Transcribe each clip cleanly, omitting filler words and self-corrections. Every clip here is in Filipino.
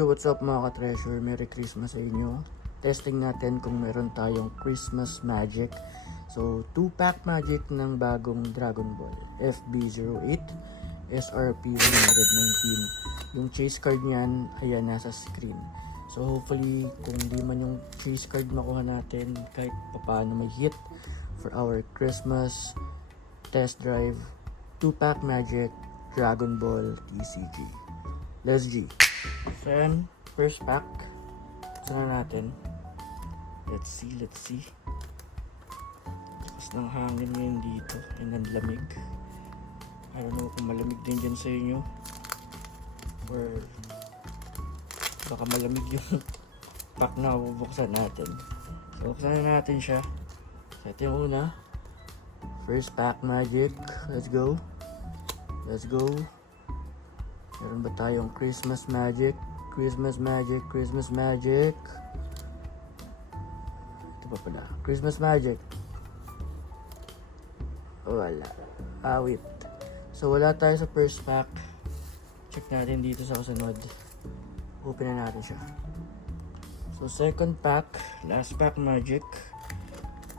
Yo, what's up mga ka-treasure? Merry Christmas sa inyo. Testing natin kung meron tayong Christmas Magic. So, 2-pack magic ng bagong Dragon Ball. FB08, SRP 119. Yung chase card niyan, ayan, nasa screen. So, hopefully, kung di man yung chase card makuha natin, kahit paano may hit for our Christmas test drive. 2-pack magic, Dragon Ball TCG. Let's G. So yan, first pack. Saan natin? Let's see. Lakas ng hangin ngayon dito. Yan ang lamig. I don't know kung malamig din dyan sa inyo. Or baka malamig yung pack na bubuksan natin. So buksan na natin siya. So ito yung una. First pack magic. Let's go. Meron ba tayong Christmas Magic? Christmas Magic. Ito pa pala. Christmas Magic. Wala. Awit. So, wala tayo sa first pack. Check natin dito sa kasunod. Open na natin siya. So, second pack. Last pack Magic.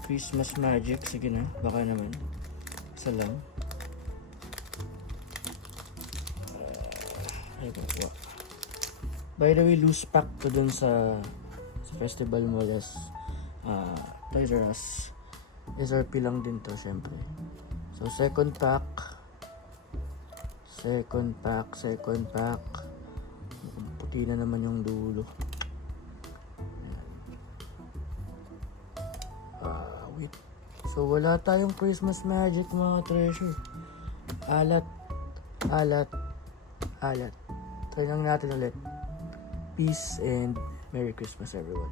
Christmas Magic. Sige na. Baka naman. Isa lang. By the way, loose pack to dun sa Festival Mall as Toys R Us. SRP lang din to, syempre. So, second pack. Puti na naman yung dulo. Wait. So, wala tayong Christmas Magic, mga treasure. Alat. Try lang natin ulit. Peace and Merry Christmas everyone.